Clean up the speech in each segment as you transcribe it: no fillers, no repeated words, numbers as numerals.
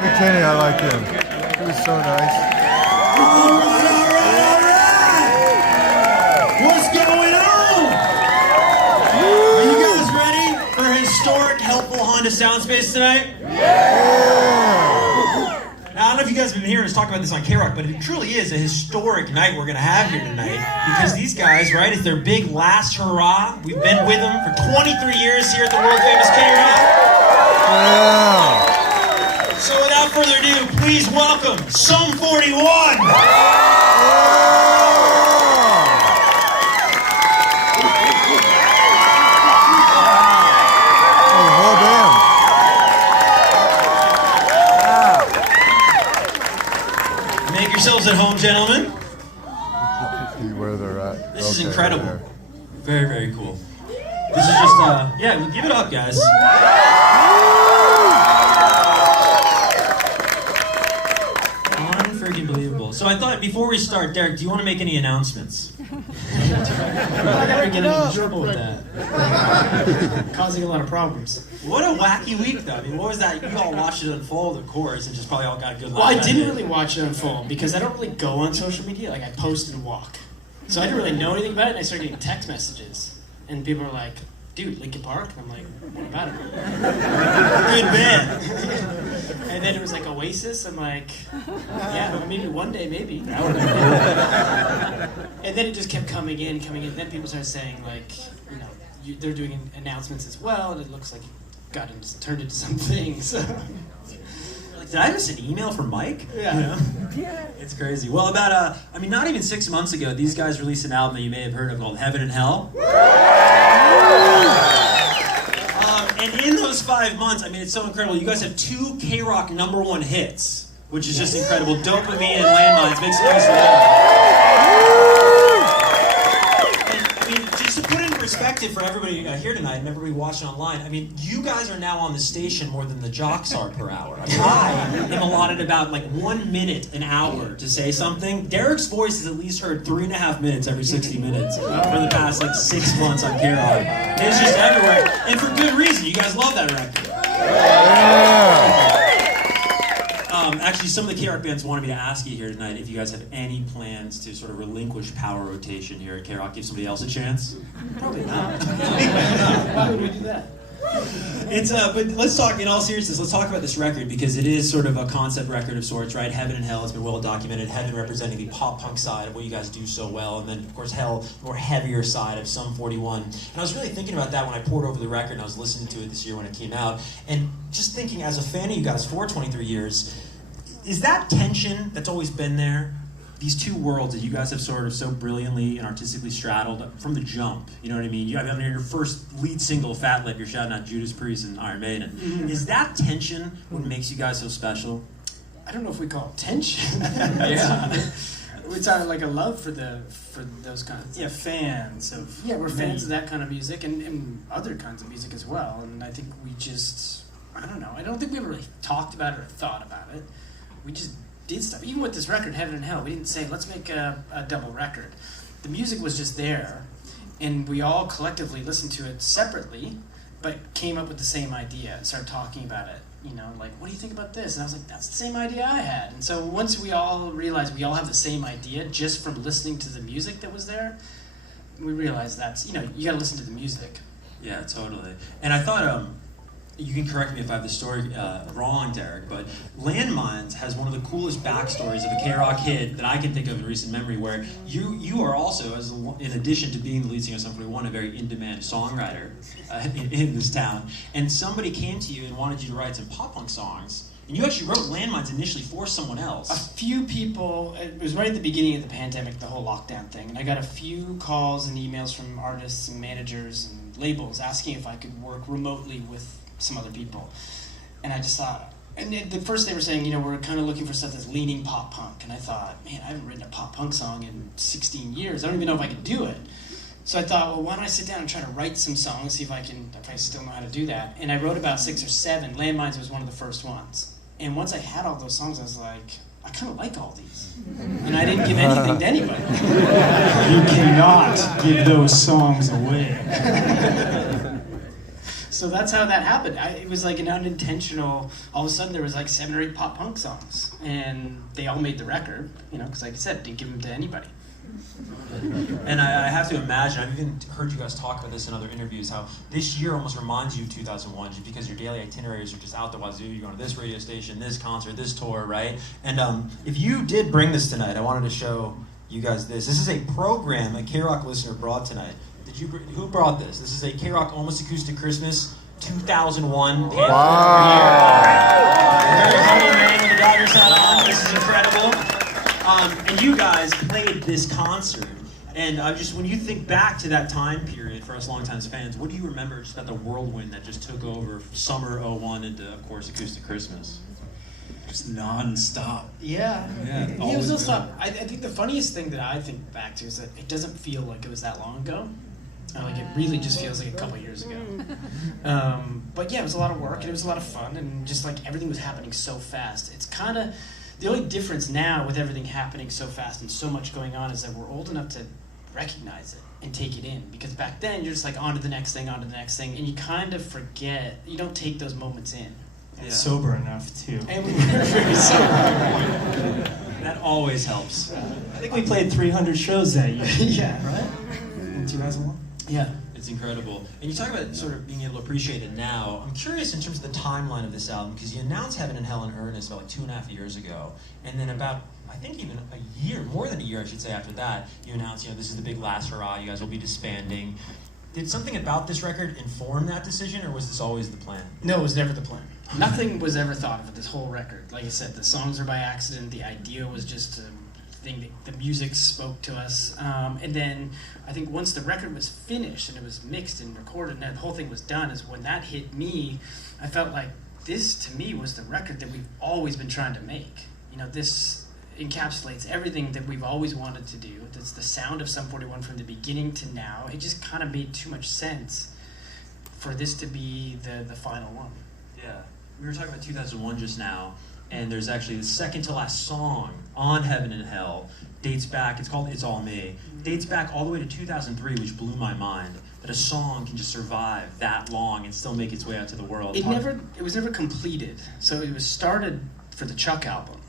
Kenney, I like him. He was so nice. What's going on? Are you guys ready for historic, helpful Honda Soundspace tonight? Now, I don't know if you guys have been hearing us talk about this on KROQ, but it truly is a historic night we're going to have here tonight. Because these guys, right, it's their big last hurrah. We've been with them for 23 years here at the world-famous KROQ. Yeah. So without further ado, please welcome Sum 41! Make yourselves at home, gentlemen. See where they're at. This is Okay, incredible. there. Very, very cool. This is just, yeah, give it up, guys. Unfreaking believable. So I thought, before we start, Derek, do you want to make any announcements? I never get into trouble with that. Causing a lot of problems. What a wacky week, though. I mean, what was that? You all watched it unfold, of course, and just probably all got a good laugh. Well, I out of didn't it. really watch it unfold because I don't really go on social media. Like, I post and walk. So I didn't really know anything about it, and I started getting text messages. And people were like, dude, Linkin Park? And I'm like, what about it? Good man. And then it was like Oasis. I'm like, yeah, maybe one day, maybe. And then it just kept coming in. And then people started saying, like, you know, they're doing announcements as well, and it looks like it turned into something. So. Like, did I miss an email from Mike? Yeah. You know? It's crazy. Well, about, I mean, not even 6 months ago, these guys released an album that you may have heard of called Heaven and Hell. And in those 5 months, I mean, it's so incredible. You guys have 2 KROQ #1 hits, which is just incredible. Dopamine and Landmines. Make some noise for that. And, I mean, just to put it in perspective for everybody here tonight and everybody watching online, I mean, you guys are now on the station more than the jocks are per hour. I mean, I am allotted about like 1 minute an hour to say something. Derek's voice is at least heard 3.5 minutes every 60 minutes for the past like 6 months on KROQ. It's just everywhere, and for good reason. You guys love that record. Yeah. Actually, some of the KROQ bands wanted me to ask you here tonight if you guys have any plans to sort of relinquish power rotation here at KROQ, give somebody else a chance. Probably not. Why would we do that? It's but let's talk in all seriousness. Let's talk about this record because it is sort of a concept record of sorts, right? Heaven and Hell has been well documented. Heaven representing the pop punk side of what you guys do so well, and then of course Hell, the more heavier side of Sum 41. And I was really thinking about that when I poured over the record and I was listening to it this year when it came out, and just thinking as a fan of you guys for 23 years, is that tension that's always been there? These two worlds that you guys have sort of so brilliantly and artistically straddled from the jump, you know what I mean? You have your first lead single, Fat Lip, you're shouting out Judas Priest and Iron Maiden. Mm-hmm. Is that tension what makes you guys so special? I don't know if we call it tension. Yeah. It's like a love for those kinds. Yeah, fans of. Yeah, we're fans of that kind of music and other kinds of music as well. And I think we just, I don't know. I don't think we ever really talked about it or thought about it. We just did stuff. Even with this record, Heaven and Hell, we didn't say, let's make a double record. The music was just there, and we all collectively listened to it separately, but came up with the same idea and started talking about it. You know, like, what do you think about this? And I was like, that's the same idea I had. And so once we all realized we all have the same idea just from listening to the music that was there, we realized that's, you know, you gotta listen to the music. Yeah, totally. And I thought, you can correct me if I have the story wrong, Derek, but Landmines has one of the coolest backstories of a KROQ hit that I can think of in recent memory, where you are also, in addition to being the lead singer of Sum 41, a very in-demand songwriter in this town. And somebody came to you and wanted you to write some pop-punk songs, and you actually wrote Landmines initially for someone else. A few people, it was right at the beginning of the pandemic, the whole lockdown thing, and I got a few calls and emails from artists and managers and labels asking if I could work remotely with some other people. And I just thought, and the first they were saying, you know, we're kind of looking for stuff that's leaning pop punk. And I thought, man, I haven't written a pop punk song in 16 years. I don't even know if I could do it. So I thought, well, why don't I sit down and try to write some songs, see if I still know how to do that. And I wrote about 6 or 7. Landmines was one of the first ones. And once I had all those songs, I was like, I kind of like all these. And I didn't give anything to anybody. You cannot give those songs away. So that's how that happened. It was like an unintentional. All of a sudden, there was like 7 or 8 pop punk songs, and they all made the record. You know, because like I said, didn't give them to anybody. And I have to imagine, I've even heard you guys talk about this in other interviews, how this year almost reminds you of 2001, just because your daily itineraries are just out the wazoo. You're going to this radio station, this concert, this tour, right? And if you did bring this tonight, I wanted to show you guys this. This is a program a KROQ listener brought tonight. Who brought this? This is a KROQ Almost Acoustic Christmas 2001 Panther. Wow. Very humble man with a Dodgers hat on. This is incredible. And you guys played this concert. And when you think back to that time period for us longtime fans, what do you remember just about the whirlwind that just took over summer '01 into, of course, Acoustic Christmas? Just non-stop. Yeah. Yeah, It was always also, I think the funniest thing that I think back to is that it doesn't feel like it was that long ago. Like it really just feels like a couple years ago. But yeah, it was a lot of work and it was a lot of fun and just like everything was happening so fast. It's kind of, the only difference now with everything happening so fast and so much going on is that we're old enough to recognize it and take it in. Because back then you're just like on to the next thing, and you kind of forget, you don't take those moments in. Yeah. Sober enough, too. And we were very sober. That always helps. I think we played 300 shows that year. Yeah. Right? In 2001? Yeah. It's incredible. And you talk about sort of being able to appreciate it now. I'm curious in terms of the timeline of this album, because you announced Heaven and Hell in earnest about like 2.5 years ago. And then about, I think even a year, more than a year I should say after that, you announced, this is the big last hurrah, you guys will be disbanding. Did something about this record inform that decision, or was this always the plan? No, it was never the plan. Nothing was ever thought of with this whole record. Like I said, the songs are by accident. The idea was just a thing that the music spoke to us. And then I think once the record was finished and it was mixed and recorded and the whole thing was done, is when that hit me, I felt like this, to me, was the record that we've always been trying to make. This encapsulates everything that we've always wanted to do. It's the sound of Sum 41 from the beginning to now. It just kind of made too much sense for this to be the final one. Yeah. We were talking about 2001 just now, and there's actually the second to last song on Heaven and Hell, dates back, it's called It's All Me, dates back all the way to 2003, which blew my mind, that a song can just survive that long and still make its way out to the world. It was never completed. So it was started for the Chuck album,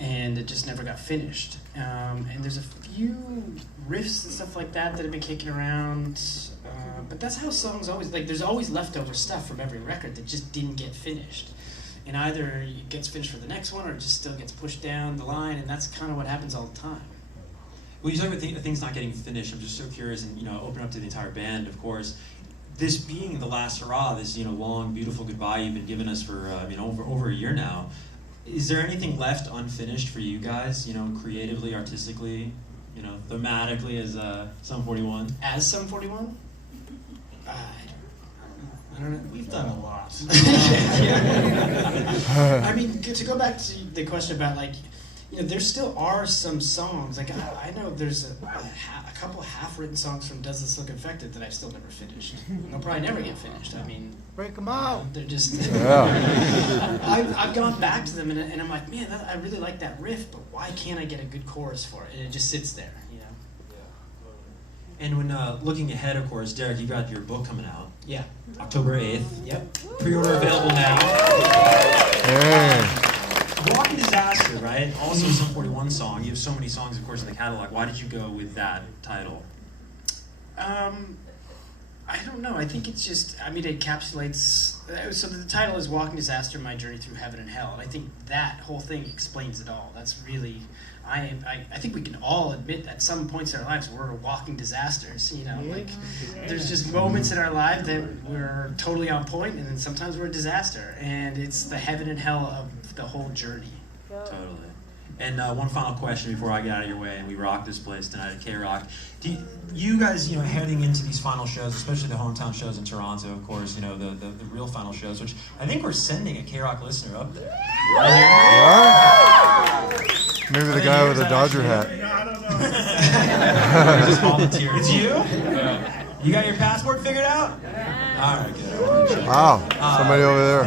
and it just never got finished. And there's a few riffs and stuff like that have been kicking around, but that's how songs always, like there's always leftover stuff from every record that just didn't get finished. And either it gets finished for the next one or it just still gets pushed down the line, and that's kind of what happens all the time. Well, you talk about things not getting finished. I'm just so curious, and open up to the entire band, of course. This being the last hurrah, this long, beautiful goodbye you've been giving us for over a year now. Is there anything left unfinished for you guys? Creatively, artistically, thematically as Sum 41. As Sum 41? I don't know. We've done a lot. I mean, to go back to the question about there still are some songs. Like I know there's a couple half-written songs from Does This Look Infected that I've still never finished. They'll probably never get finished. I mean, Break them out. they're just. Yeah. I've gone back to them and I'm like, man, I really like that riff, but why can't I get a good chorus for it? And it just sits there, And when looking ahead, of course, Derek, you got your book coming out. Yeah. October 8th. Yep. Pre-order available now. Hey. Walking Disaster, right? Also a Sum 41 song. You have so many songs, of course, in the catalog. Why did you go with that title? I don't know. I think it's just, it encapsulates, so the title is Walking Disaster, My Journey Through Heaven and Hell. And I think that whole thing explains it all. That's really, I think we can all admit at some points in our lives we're walking disasters, there's just moments in our life that we're totally on point, and then sometimes we're a disaster. And it's the heaven and hell of the whole journey. Totally. And one final question before I get out of your way and we rock this place tonight at KROQ. Do you guys, heading into these final shows, especially the hometown shows in Toronto, of course, the real final shows, which I think we're sending a KROQ listener up there. Yeah. Maybe the guy with the Dodger hat. No, I don't know. Just volunteer. It's you? Yeah. You got your passport figured out? All right, good. Wow. Somebody over there.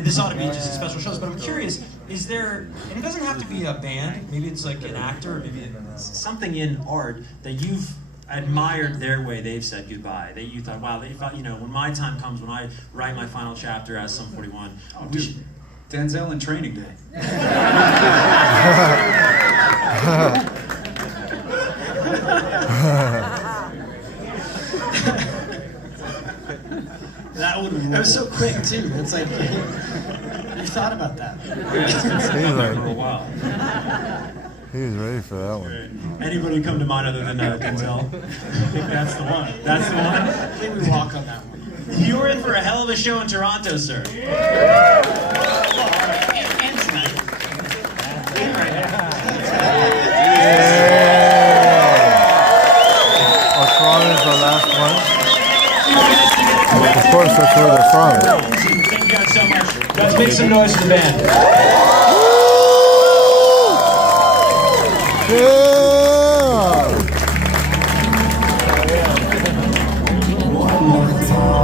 This ought to be just special shows, but I'm curious, is there, and it doesn't have to be a band, maybe it's like an actor, or maybe it's something in art that you've admired their way they've said goodbye. You thought, wow, when my time comes, when I write my final chapter as Sum 41, Denzel in Training Day. That was so quick too. It's like you thought about that. For a while. He's ready for that one. Anybody come to mind other than Denzel? I think that's the one. That's the one. I think we walk on that one. You were in for a hell of a show in Toronto, sir. And tonight. And right now. Toronto is the last one. Of course, that's where they're from. Thank you guys so much. Guys, make some noise for the band. Yeah! One more time.